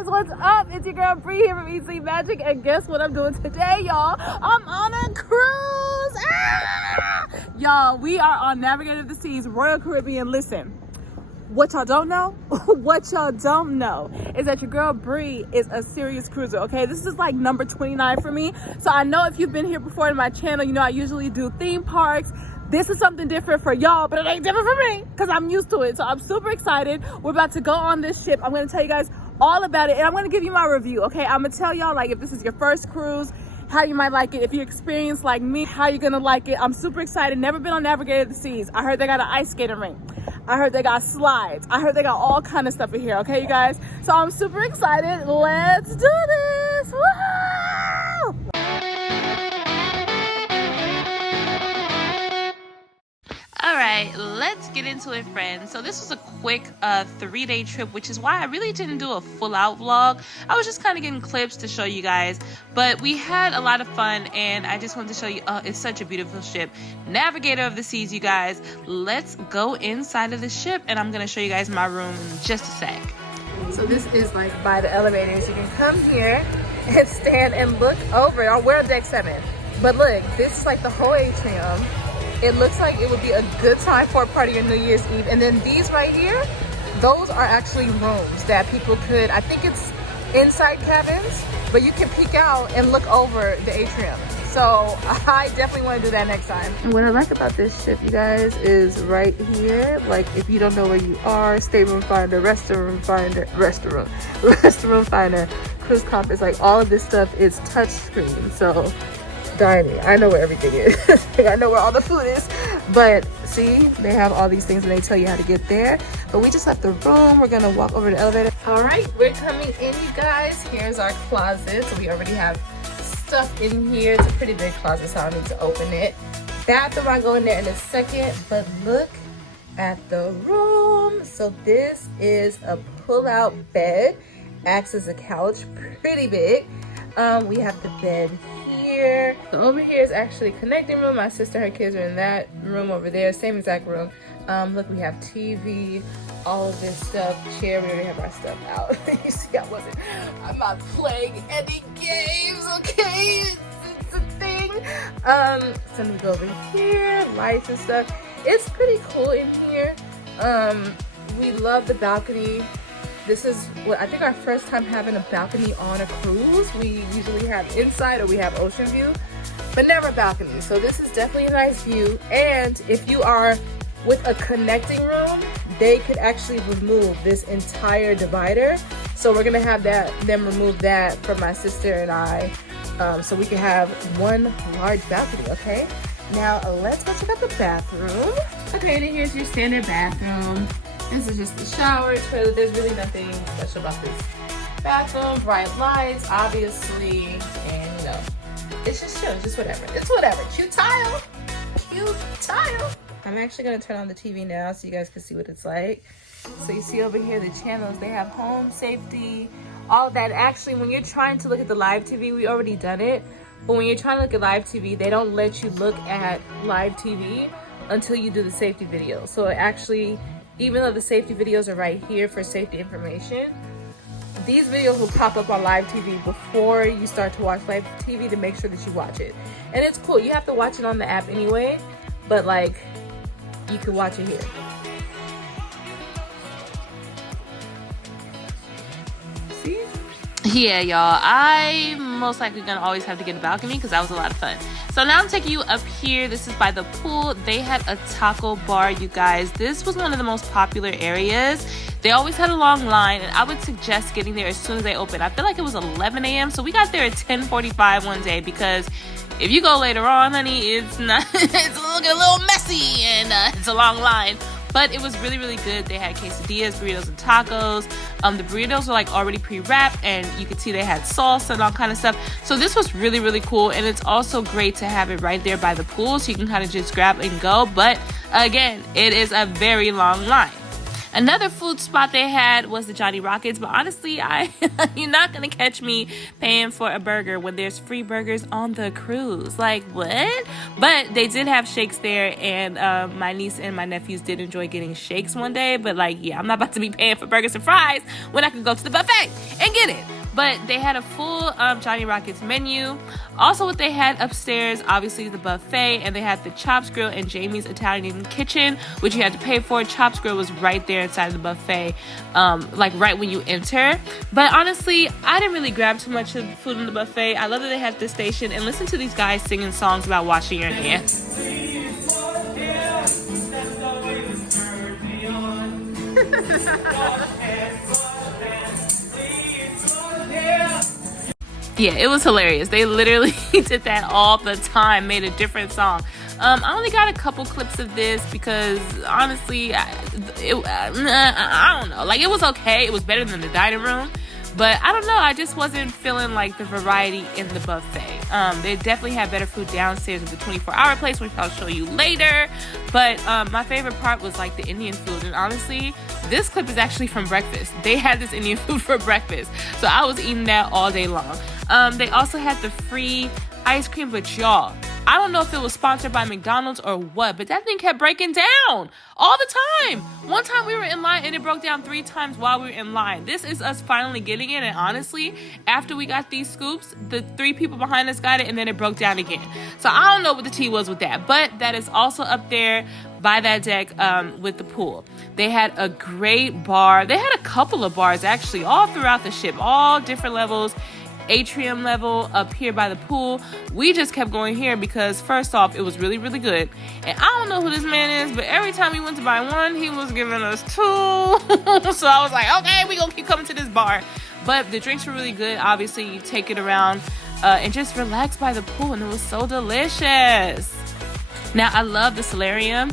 guys, what's up? It's your girl Bri here from eatseemagic, and guess what I'm doing today, y'all? I'm on a cruise. Y'all, we are on Navigator of the Seas, Royal Caribbean. Listen, what y'all don't know, is that your girl Bri is a serious cruiser, okay? This is like number 29 for me. So I know if you've been here before in my channel, you know I usually do theme parks. This is something different for y'all, but it ain't different for me because I'm used to it. So I'm super excited. We're about to go on this ship. I'm going to tell you guys all about it, and I'm going to give you my review, okay? I'm going to tell y'all, like, if this is your first cruise, how you might like it. If you experience like me, how you're going to like it. I'm super excited. Never been on Navigator of the Seas. I heard they got an ice skating rink. I heard they got slides. I heard they got all kind of stuff in here, okay, you guys? So I'm super excited. Let's do this. Woo! All right, let's get into it, friends. So this was a quick 3-day trip, which is why I really didn't do a full out vlog. I was just kind of getting clips to show you guys, but we had a lot of fun, and I just wanted to show you, it's such a beautiful ship. Navigator of the Seas, you guys. Let's go inside of the ship, and I'm gonna show you guys my room in just a sec. So this is like by the elevators. You can come here and stand and look over. We're on deck 7, but look, this is like the whole atrium. It looks like it would be a good time for a party on New Year's Eve. And then these right here, those are actually rooms that people could, I think it's inside cabins, but you can peek out and look over the atrium. So I definitely want to do that next time. And what I like about this ship, you guys, is right here, like if you don't know where you are, stateroom finder, restroom finder, restroom finder, cruise compass, like all of this stuff is touchscreen. So dining, I know where everything is. I know where all the food is, but see, they have all these things and they tell you how to get there. But we just left the room. We're gonna walk over the elevator. All right, we're coming in, you guys. Here's our closet. So we already have stuff in here. It's a pretty big closet, so I don't need to open it. Bathroom, I'll go in there in a second, but look at the room. So this is a pull-out bed, acts as a couch, pretty big. We have the bed here. So over here is actually a connecting room. My sister, her kids are in that room over there, same exact room. Look, we have TV, all of this stuff, chair. We already have our stuff out. You see, I'm not playing any games, okay? It's a thing. So we go over here, lights and stuff. It's pretty cool in here. We love the balcony. This is what I think our first time having a balcony on a cruise. We usually have inside or we have ocean view, but never a balcony. So this is definitely a nice view. And if you are with a connecting room, they could actually remove this entire divider. So we're gonna have them remove that for my sister and I, so we can have one large balcony. Okay. Now let's go check out the bathroom. Okay, then here's your standard bathroom. This is just the shower, toilet. There's really nothing special about this bathroom. Bright lights, obviously, and you know, it's just chill, just whatever. It's whatever. Cute tile. Cute tile. I'm actually gonna turn on the TV now so you guys can see what it's like. So you see over here the channels. They have home, safety, all of that. Actually, when you're trying to look at the live TV, we already done it. But when you're trying to look at live TV, they don't let you look at live TV until you do the safety video. So it actually, even though the safety videos are right here for safety information, these videos will pop up on live TV before you start to watch live TV to make sure that you watch it. And it's cool. You have to watch it on the app anyway, but like, you can watch it here. See? Yeah, y'all, I'm most likely gonna always have to get a balcony because that was a lot of fun. So now I'm taking you up here. This is by the pool. They had a taco bar, you guys. This was one of the most popular areas. They always had a long line, and I would suggest getting there as soon as they open. I feel like it was 11 a.m. So we got there at 10:45 one day, because if you go later on, honey, it's not, it's looking a little messy, and it's a long line. But it was really, really good. They had quesadillas, burritos, and tacos. The burritos were like already pre-wrapped, and you could see they had salsa and all kind of stuff. So this was really, really cool. And it's also great to have it right there by the pool, so you can kind of just grab and go. But again, it is a very long line. Another food spot they had was the Johnny Rockets, but honestly, you're not gonna catch me paying for a burger when there's free burgers on the cruise. Like, what? But they did have shakes there, and my niece and my nephews did enjoy getting shakes one day, but like, yeah, I'm not about to be paying for burgers and fries when I can go to the buffet and get it. But they had a full Johnny Rockets menu. Also, what they had upstairs, obviously the buffet, and they had the Chops Grill and Jamie's Italian Kitchen, which you had to pay for. Chops Grill was right there inside of the buffet, like right when you enter. But honestly, I didn't really grab too much of the food in the buffet. I love that they had this station, and listen to these guys singing songs about washing your hands. Yeah, it was hilarious. They literally did that all the time, made a different song. I only got a couple clips of this because honestly, I don't know. Like, it was okay. It was better than the dining room. But I don't know, I just wasn't feeling like the variety in the buffet. They definitely had better food downstairs at the 24-hour place, which I'll show you later. But my favorite part was like the Indian food. And honestly, this clip is actually from breakfast. They had this Indian food for breakfast. So I was eating that all day long. They also had the free ice cream, but y'all, I don't know if it was sponsored by McDonald's or what, but that thing kept breaking down all the time. One time we were in line and it broke down 3 times while we were in line. This is us finally getting it, and honestly, after we got these scoops, the 3 people behind us got it, and then it broke down again. So I don't know what the tea was with that, but that is also up there by that deck with the pool. They had a great bar. They had a couple of bars actually all throughout the ship, all different levels. Atrium level up here by the pool. We just kept going here because first off, it was really, really good. And I don't know who this man is, but every time we went to buy one, he was giving us 2. So I was like, okay, we gonna keep coming to this bar. But the drinks were really good. Obviously, you take it around and just relax by the pool, and it was so delicious. Now, I love the solarium.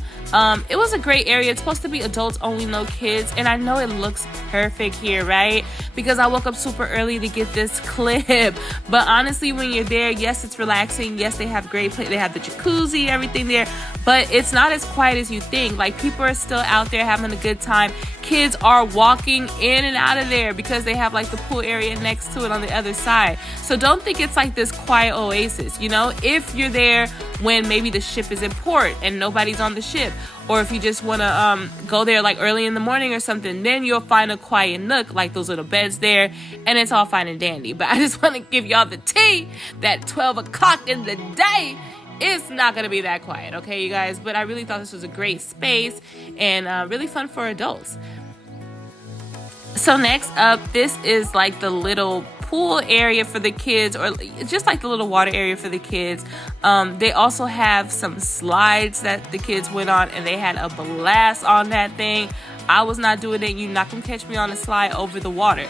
It was a great area. It's supposed to be adults only, no kids. And I know it looks perfect here, right? Because I woke up super early to get this clip. But honestly, when you're there, yes, it's relaxing. Yes, they have great play. They have the jacuzzi, everything there. But it's not as quiet as you think. Like, people are still out there having a good time. Kids are walking in and out of there because they have like the pool area next to it on the other side. So don't think it's like this quiet oasis, you know? If you're there when maybe the ship is in port and nobody's on the ship, or if you just want to go there like early in the morning or something, then you'll find a quiet nook like those little beds there, and it's all fine and dandy. But I just want to give y'all the tea that 12 o'clock in the day, it's not going to be that quiet, okay, you guys? But I really thought this was a great space and really fun for adults. So next up, this is like the little pool area for the kids, or just like the little water area for the kids. They also have some slides that the kids went on, and they had a blast on that thing. I was not doing it. You're not gonna catch me on a slide over the water,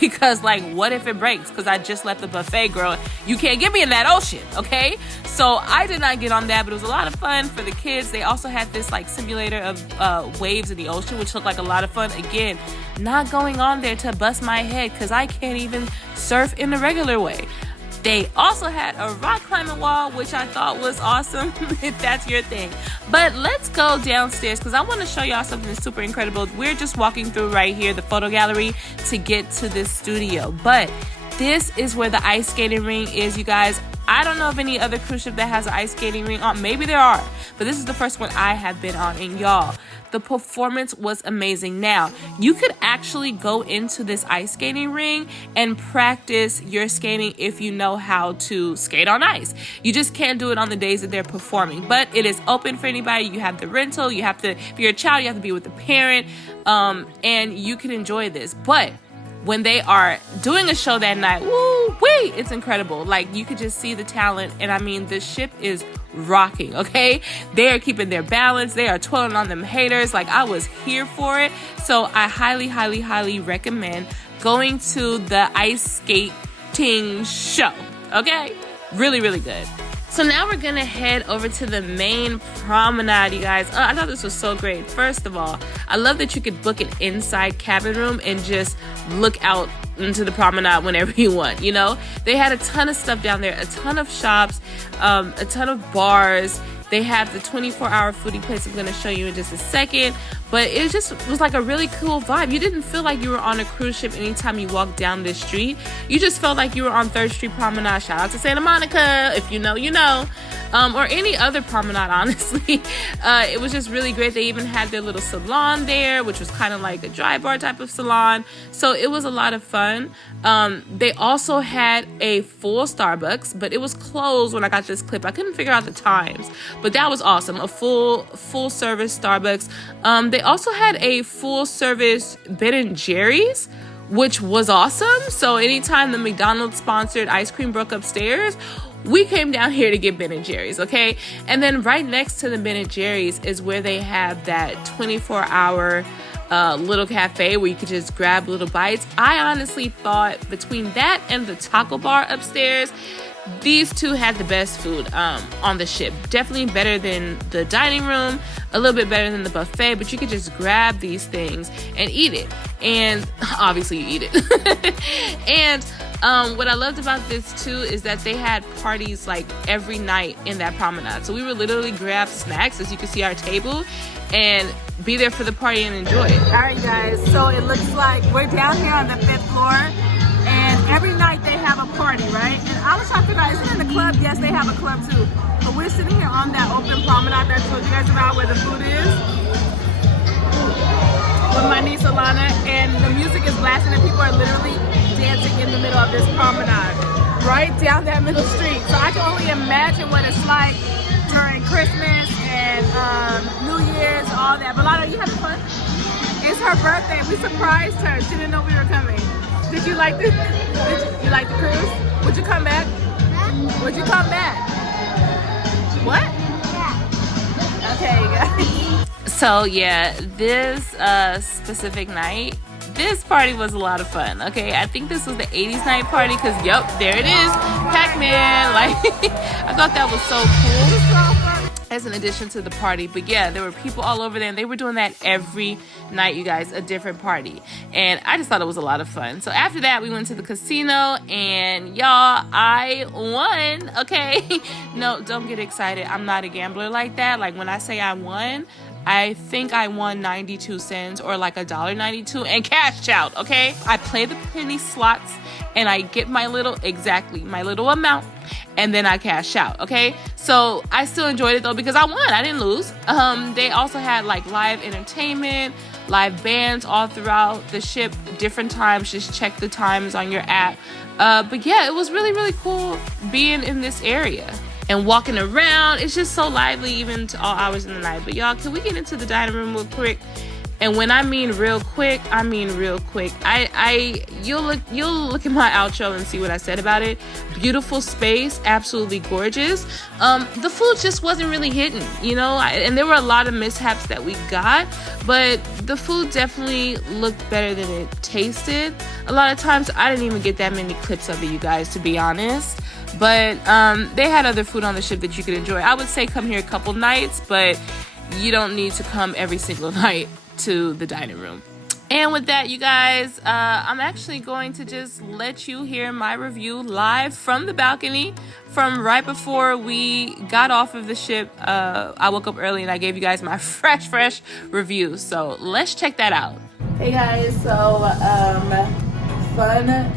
because like, what if it breaks? Because I just left the buffet, girl. You can't get me in that ocean, okay? So I did not get on that, but it was a lot of fun for the kids. They also had this like simulator of waves in the ocean, which looked like a lot of fun. Again, not going on there to bust my head because I can't even surf in the regular way. They also had a rock climbing wall, which I thought was awesome, if that's your thing. But let's go downstairs because I want to show y'all something super incredible. We're just walking through right here, the photo gallery, to get to this studio. But this is where the ice skating ring is, you guys. I don't know of any other cruise ship that has an ice skating ring on. Maybe there are, but this is the first one I have been on. And y'all, the performance was amazing. Now, you could actually go into this ice skating ring and practice your skating if you know how to skate on ice. You just can't do it on the days that they're performing. But it is open for anybody. You have the rental. You have to, if you're a child, you have to be with a parent. And you can enjoy this. But when they are doing a show that night, woo-wee, it's incredible. Like, you could just see the talent. And I mean, the ship is rocking, okay? They are keeping their balance. They are twirling on them haters. Like, I was here for it. So I highly, highly, highly recommend going to the ice skating show, okay? Really, really good. So now we're gonna head over to the main promenade, you guys. I thought this was so great. First of all, I love that you could book an inside cabin room and just look out into the promenade whenever you want, you know? They had a ton of stuff down there, a ton of shops, a ton of bars. They have the 24-hour foodie place I'm gonna show you in just a second. But it just was like a really cool vibe. You didn't feel like you were on a cruise ship anytime you walked down this street. You just felt like you were on 3rd Street Promenade. Shout out to Santa Monica. If you know, you know. Or any other promenade, honestly. It was just really great. They even had their little salon there, which was kind of like a dry bar type of salon. So it was a lot of fun. They also had a full Starbucks, but it was closed when I got this clip. I couldn't figure out the times, but that was awesome. A full service Starbucks. They also had a full service Ben & Jerry's, which was awesome. So anytime the McDonald's sponsored ice cream broke upstairs, we came down here to get Ben & Jerry's, okay? And then right next to the Ben & Jerry's is where they have that 24-hour little cafe where you could just grab little bites. I honestly thought between that and the taco bar upstairs, these two had the best food on the ship. Definitely better than the dining room, a little bit better than the buffet, but you could just grab these things and eat it. And obviously you eat it. And what I loved about this too is that they had parties like every night in that promenade. So we would literally grab snacks, as you can see our table, and be there for the party and enjoy it. All right, guys, so it looks like we're down here on the 5th floor, and every night they have a party, right? And I was trying to figure out, is it in the club? Yes, they have a club too. But we're sitting here on that open promenade that I told you guys about where the food is, with my niece Alana, and the music is blasting and people are literally dancing in the middle of this promenade, right down that middle street. So I can only imagine what it's like during Christmas and New Year's, all that. But Alana, you having fun? It's her birthday. We surprised her. She didn't know we were coming. Did you like the you like the cruise? Would you come back? Would you come back? What? Yeah. Okay, you guys. So yeah, this specific night, this party was a lot of fun. Okay, I think this was the 80s night party because yep, there it is, Pac-Man. Like I thought that was so cool as an addition to the party. But yeah, there were people all over there and they were doing that every night, you guys, a different party. And I just thought it was a lot of fun. So after that, we went to the casino and y'all, I won. Okay, no, don't get excited. I'm not a gambler like that. Like when I say I won, I think I won 92 cents or like $1.92 and cashed out, okay? I play the penny slots and I get my little amount and then I cash out, okay? So I still enjoyed it though because I won. I didn't lose. They also had like live entertainment, live bands all throughout the ship, different times. Just check the times on your app. But yeah, it was really, really cool being in this area and walking around. It's just so lively even to all hours in the night. But y'all, can we get into the dining room real quick? And when I mean real quick, I mean real quick. You'll look at my outro and see what I said about it. Beautiful space, absolutely gorgeous. The food just wasn't really hitting, you know, and there were a lot of mishaps that we got, but the food definitely looked better than it tasted. A lot of times I didn't even get that many clips of it, you guys, to be honest. But they had other food on the ship that you could enjoy. I would say come here a couple nights, but you don't need to come every single night to the dining room. And with that, you guys, I'm actually going to just let you hear my review live from the balcony from right before we got off of the ship. I woke up early and I gave you guys my fresh review. So let's check that out. Hey guys, so fun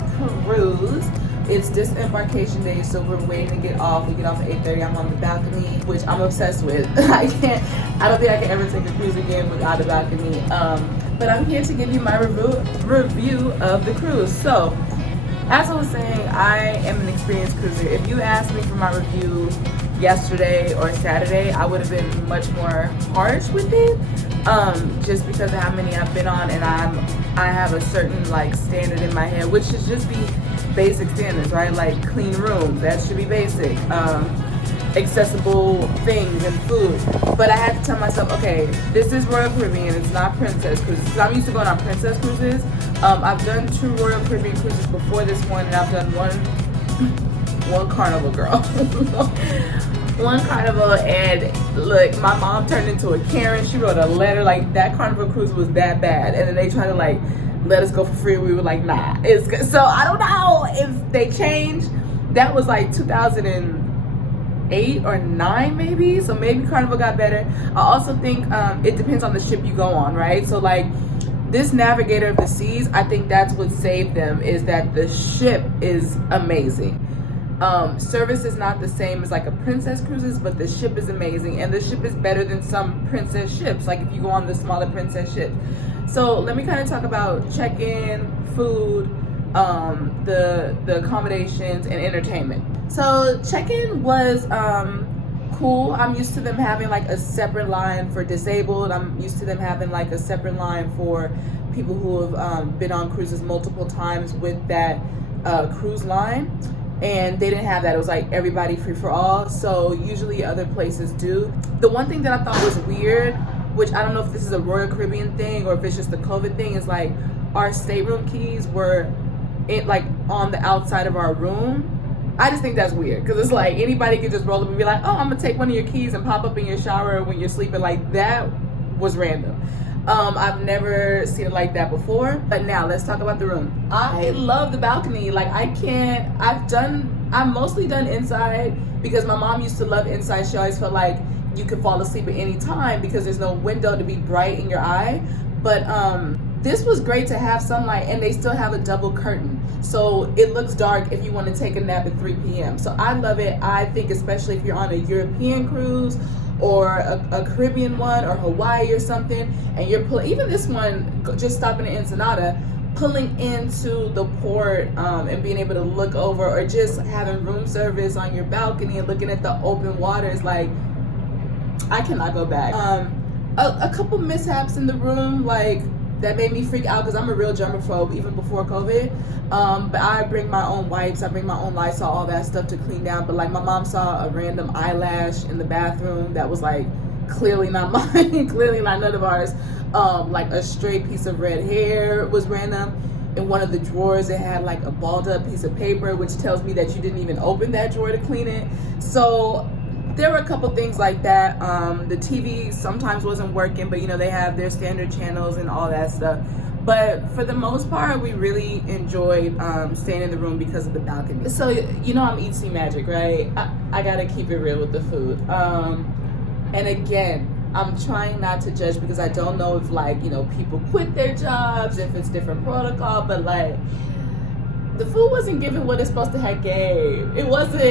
cruise. It's disembarkation day, so we're waiting to get off. We get off at 8:30. I'm on the balcony, which I'm obsessed with. I don't think I can ever take a cruise again without a balcony. But I'm here to give you my review of the cruise. So, as I was saying, I am an experienced cruiser. If you asked me for my review yesterday or Saturday, I would have been much more harsh with it, just because of how many I've been on, and I have a certain like standard in my head, which should just be basic standards, right? Like clean rooms, that should be basic. Accessible things and food. But I had to tell myself, okay, this is Royal Caribbean, it's not Princess Cruises. Because I'm used to going on Princess Cruises. I've done 2 Royal Caribbean cruises before this one, and I've done one Carnival, girl. One Carnival, and look, my mom turned into a Karen. She wrote a letter, like that Carnival cruise was that bad, and then they tried to like let us go for free. We were like, nah, it's good. So I don't know if they changed. That was like 2000 and 8 or 9 maybe, so maybe Carnival got better. I also think it depends on the ship you go on, right? So like this Navigator of the Seas, I think that's what saved them, is that the ship is amazing. Service is not the same as like a Princess Cruises, but the ship is amazing, and the ship is better than some Princess ships, like if you go on the smaller Princess ships. So let me kind of talk about check-in, food, the accommodations, and entertainment. So check-in was cool. I'm used to them having like a separate line for disabled. I'm used to them having like a separate line for people who have been on cruises multiple times with that cruise line. And they didn't have that. It was like everybody free for all. So usually other places do. The one thing that I thought was weird, which I don't know if this is a Royal Caribbean thing or if it's just the COVID thing, is like our stateroom keys were like on the outside of our room. I just think that's weird, because it's like anybody could just roll up and be like, oh, I'm gonna take one of your keys and pop up in your shower when you're sleeping. Like, that was random. I've never seen it like that before. But now let's talk about the room. I love the balcony. Like, I've mostly done inside, because my mom used to love inside. She always felt like you could fall asleep at any time because there's no window to be bright in your eye. But this was great to have sunlight, and they still have a double curtain, so it looks dark if you want to take a nap at 3 p.m. So I love it. I think especially if you're on a European cruise or a Caribbean one or Hawaii or something, and you're even this one, just stopping in Ensenada, pulling into the port and being able to look over, or just having room service on your balcony and looking at the open waters, like, I cannot go back. A couple mishaps in the room, like, that made me freak out, because I'm a real germaphobe even before COVID. But I bring my own wipes, I bring my own Lysol, all that stuff to clean down. But like, my mom saw a random eyelash in the bathroom that was like clearly not mine, clearly not none of ours. Like a stray piece of red hair was random. In one of the drawers, it had like a balled up piece of paper, which tells me that you didn't even open that drawer to clean it. So there were a couple things like that. The TV sometimes wasn't working, but you know, they have their standard channels and all that stuff. But for the most part, we really enjoyed staying in the room because of the balcony. So, you know, I'm eatseemagic, right? I gotta keep it real with the food. And again, I'm trying not to judge, because I don't know if, like, you know, people quit their jobs, if it's different protocol, but like, the food wasn't giving what it's supposed to have gave. It wasn't.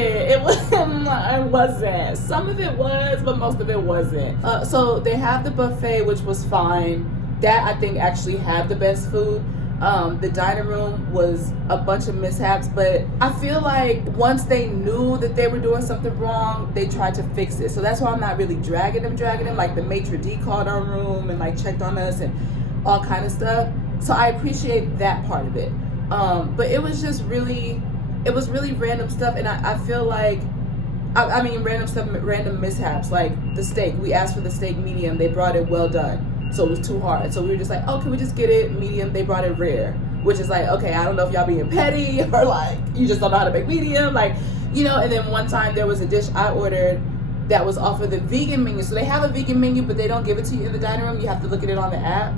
Some of it was, but most of it wasn't. So they have the buffet, which was fine. That, I think, actually had the best food. The dining room was a bunch of mishaps, but I feel like once they knew that they were doing something wrong, they tried to fix it. So that's why I'm not really dragging them. Like, the maitre d' called our room and like checked on us and all kind of stuff. So I appreciate that part of it. But it was just really, random stuff. And I feel like, I mean, random stuff, random mishaps. Like the steak, we asked for the steak medium, they brought it well done. So it was too hard. So we were just like, oh, can we just get it medium? They brought it rare, which is like, okay, I don't know if y'all being petty or like, you just don't know how to make medium. Like, you know, and then one time there was a dish I ordered that was off of the vegan menu. So they have a vegan menu, but they don't give it to you in the dining room. You have to look at it on the app.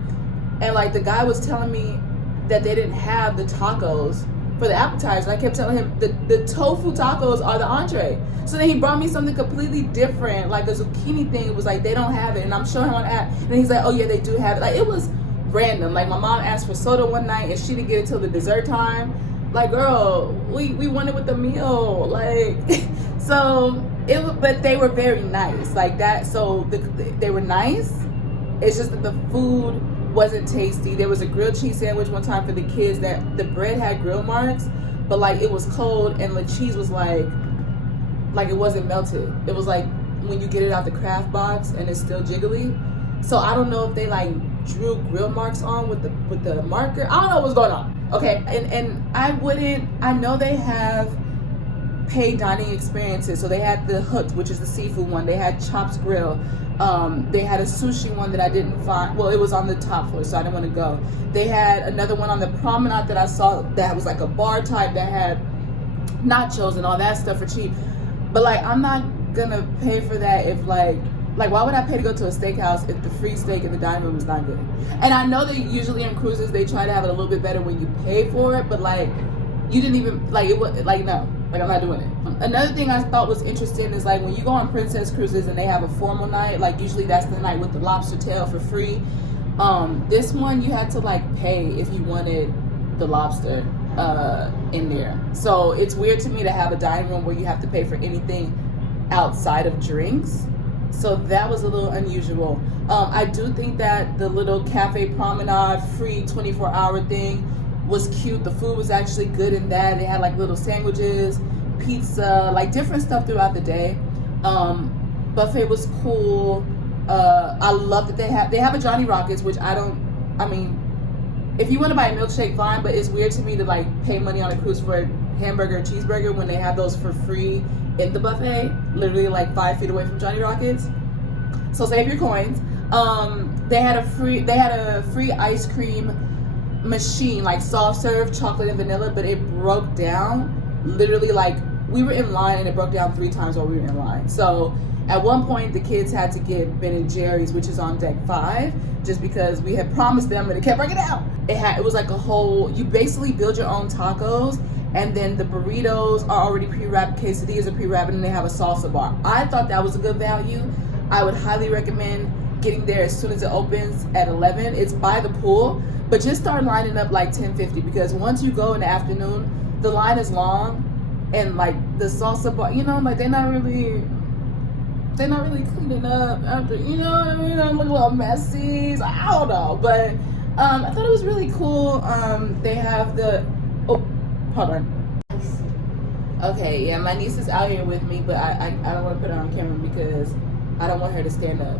And like, the guy was telling me that they didn't have the tacos for the appetizer. I kept telling him the tofu tacos are the entree. So then he brought me something completely different, like a zucchini thing. It was like, they don't have it. And I'm showing him on the app, and he's like, oh yeah, they do have it. Like, it was random. Like, my mom asked for soda one night and she didn't get it till the dessert time. Like, girl, we wanted with the meal. Like, so it was, but they were very nice like that. So they were nice. It's just that the food wasn't tasty. There was a grilled cheese sandwich one time for the kids that the bread had grill marks, but like, it was cold, and the cheese was like it wasn't melted. It was like when you get it out the Kraft box and it's still jiggly. So I don't know if they like drew grill marks on with the marker. I don't know what's going on. Okay, and I know they have paid dining experiences. So they had the Hooked, which is the seafood one. They had Chops Grill. They had a sushi one that I didn't find. Well, it was on the top floor, so I didn't want to go. They had another one on the promenade that I saw that was like a bar type that had nachos and all that stuff for cheap. But like, I'm not gonna pay for that if like why would I pay to go to a steakhouse if the free steak in the dining room is not good? And I know that usually in cruises they try to have it a little bit better when you pay for it, but like, you didn't even like it was like, no, Like, I'm not doing it. Another thing I thought was interesting is like when you go on princess cruises and they have a formal night, like usually that's the night with the lobster tail for free. This one you had to like pay if you wanted the lobster in there. So it's weird to me to have a dining room where you have to pay for anything outside of drinks. So that was a little unusual. I do think that the little cafe promenade free 24-hour thing was cute. The food was actually good in that. They had like little sandwiches, pizza, like different stuff throughout the day. Buffet was cool. I love that they have a Johnny Rockets, which I mean, if you want to buy a milkshake, fine, but it's weird to me to like pay money on a cruise for a hamburger or cheeseburger when they have those for free in the buffet, literally like 5 feet away from Johnny Rockets. So save your coins. They had a free ice cream machine, like soft serve, chocolate and vanilla, but it broke down literally, like we were in line and it broke down 3 times while we were in line. So at one point the kids had to get Ben & Jerry's, which is on deck 5, just because we had promised them and it kept breaking down. It was like a whole, you basically build your own tacos, and then the burritos are already pre-wrapped, quesadillas are pre-wrapped, and they have a salsa bar. I thought that was a good value. I would highly recommend getting there as soon as it opens at 11. It's by the pool, but just start lining up like 10:50, because once you go in the afternoon, the line is long, and like the salsa bar, you know, like they're not really cleaning up after, you know what I mean? I'm a little messy, so I don't know, but I thought it was really cool. They have the, oh, hold on. Okay, yeah, my niece is out here with me, but I don't want to put her on camera because I don't want her to stand up.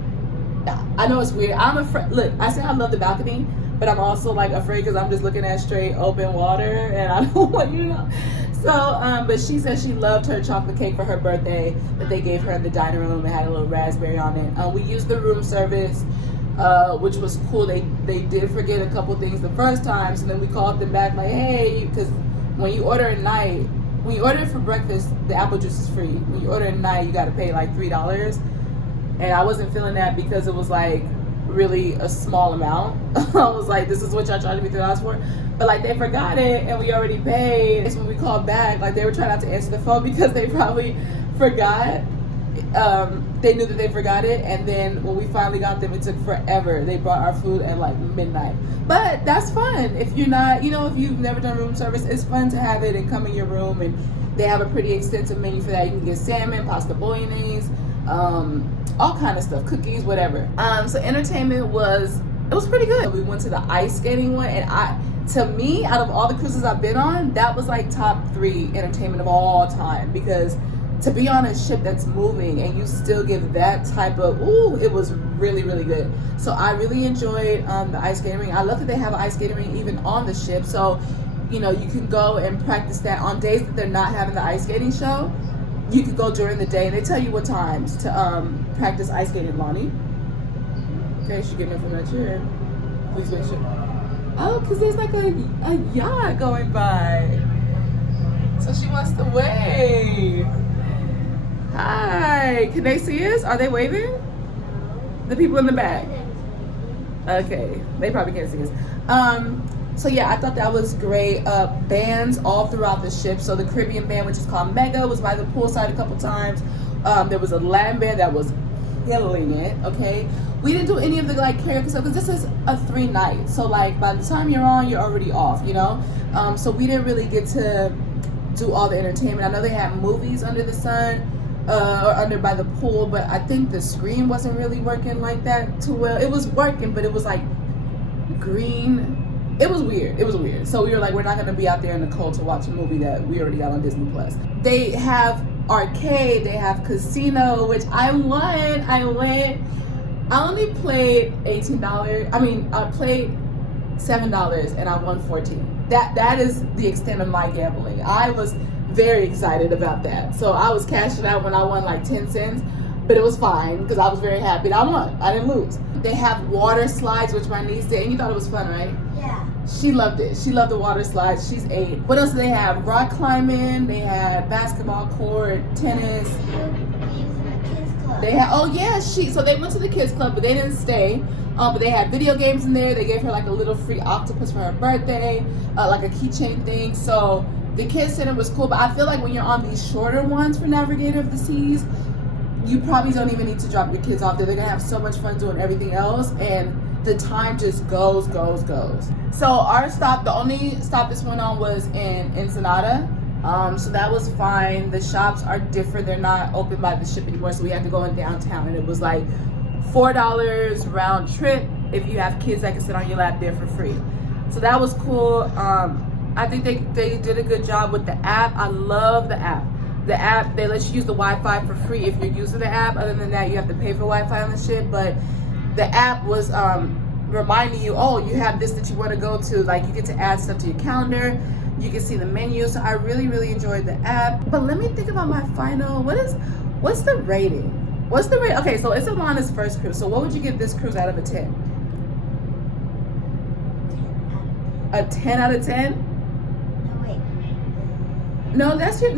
I know it's weird. I'm afraid. Look, I say I love the balcony, but I'm also like afraid because I'm just looking at straight open water, and I don't want you to know. So, but she said she loved her chocolate cake for her birthday that they gave her in the dining room. It had a little raspberry on it. We used the room service, which was cool. They did forget a couple things the first time, so then we called them back like, hey, because when you order at night, when you order it for breakfast, the apple juice is free. When you order at night, you got to pay like $3. And I wasn't feeling that because it was like really a small amount. I was like, this is what y'all charging me $3 for? But like they forgot it and we already paid. It's when we called back, like they were trying not to answer the phone because they probably forgot. They knew that they forgot it, and then when we finally got them, it took forever. They brought our food at like midnight. But that's fun. If you're not, you know, if you've never done room service, it's fun to have it and come in your room, and they have a pretty extensive menu for that. You can get salmon, pasta bolognese, all kind of stuff, cookies, whatever. So entertainment was pretty good. We went to the ice skating one, and to me, out of all the cruises I've been on, that was like top 3 entertainment of all time, because to be on a ship that's moving and you still give that type of, it was really, really good. So I really enjoyed the ice skating ring. I love that they have an ice skating ring even on the ship. So, you know, you can go and practice that on days that they're not having the ice skating show. You could go during the day, and they tell you what times to practice ice skating, Lonnie. Okay, she getting up from that chair. Please make sure. Oh, because there's like a yacht going by. So she wants to wave. Hi, can they see us? Are they waving? The people in the back. Okay, they probably can't see us. So yeah, I thought that was great. Bands all throughout the ship. So the Caribbean band, which is called Mega, was by the poolside a couple times. There was a Latin band that was killing it, okay? We didn't do any of the like karaoke stuff because this is a 3-night. So like by the time you're on, you're already off, you know? So we didn't really get to do all the entertainment. I know they had movies under the sun, or under by the pool, but I think the screen wasn't really working like that too well. It was working, but it was like green. It was weird. It was weird. So we were like, we're not gonna be out there in the cold to watch a movie that we already got on Disney Plus. They have arcade, they have casino, which I went. I only played $18. I played $7 and I won $14. That is the extent of my gambling. I was very excited about that. So I was cashing out when I won like 10 cents, but it was fine because I was very happy that I won. I didn't lose. They have water slides, which my niece did, and you thought it was fun, right? Yeah. She loved it. She loved the water slides. She's 8. What else do they have? Rock climbing. They had basketball court, tennis. They had, so they went to the kids club, but they didn't stay. But they had video games in there. They gave her like a little free octopus for her birthday, like a keychain thing. So The kids center was cool, but I feel like when you're on these shorter ones for Navigator of the Seas, you probably don't even need to drop your kids off there. They're gonna have so much fun doing everything else, and the time just goes. So our stop, the only stop this went on was in Ensenada. So that was fine. The shops are different. They're not open by the ship anymore, so we had to go in downtown, and it was like $4 round trip if you have kids that can sit on your lap there for free. So that was cool. I think they did a good job with the app. I love the app. The app, they let you use the Wi-Fi for free if you're using the app. Other than that, you have to pay for Wi-Fi on the ship. But the app was reminding you, oh, you have this that you want to go to. Like, you get to add stuff to your calendar. You can see the menu. So I really enjoyed the app. But let me think about my final. What's the rating? What's the rate? Okay, so it's Alana's first cruise. So what would you give this cruise out of a 10? A 10 out of 10? No, that's your.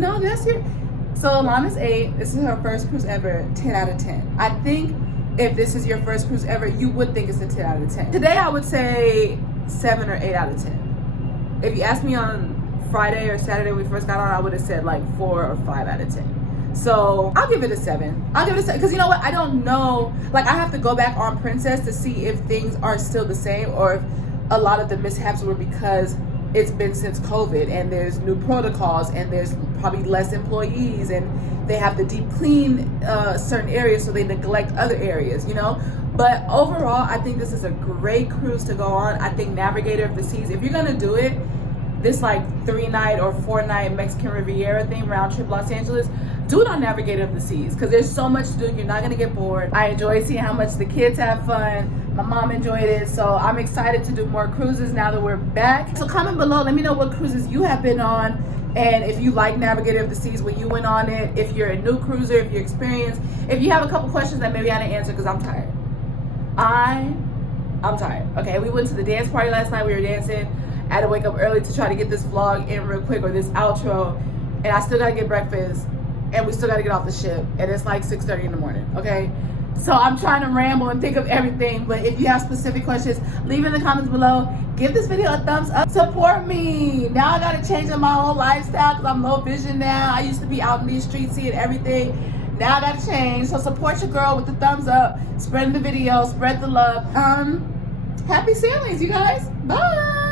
So Alana's 8. This is her first cruise ever. 10 out of 10. I think if this is your first cruise ever, you would think it's a 10 out of 10. Today I would say 7 or 8 out of 10. If you asked me on Friday or Saturday when we first got on, I would have said like 4 or 5 out of 10. So I'll give it a 7. I'll give it a 7 because you know what? I don't know. Like, I have to go back on Princess to see if things are still the same or if a lot of the mishaps were because it's been since COVID and there's new protocols and there's probably less employees and they have to deep clean certain areas so they neglect other areas, you know? But overall, I think this is a great cruise to go on. I think Navigator of the Seas, if you're gonna do it, this like 3-night or 4-night Mexican Riviera thing, round trip Los Angeles, do it on Navigator of the Seas because there's so much to do. You're not gonna get bored. I enjoy seeing how much the kids have fun. My mom enjoyed it, so I'm excited to do more cruises now that we're back. So comment below, let me know what cruises you have been on, and if you like Navigator of the Seas when you went on it, if you're a new cruiser, if you're experienced, if you have a couple questions that maybe I didn't answer because I'm tired. I'm tired. Okay, we went to the dance party last night. We were dancing. I had to wake up early to try to get this vlog in real quick, or this outro, and I still gotta get breakfast, and we still gotta get off the ship, and it's like 6:30 in the morning. Okay. So I'm trying to ramble and think of everything, but if you have specific questions, leave in the comments below. Give this video a thumbs up. Support me. Now I gotta change up my whole lifestyle because I'm low vision now. I used to be out in these streets seeing everything. Now I gotta change. So support your girl with the thumbs up. Spread the video, spread the love. Happy sailings, you guys. Bye.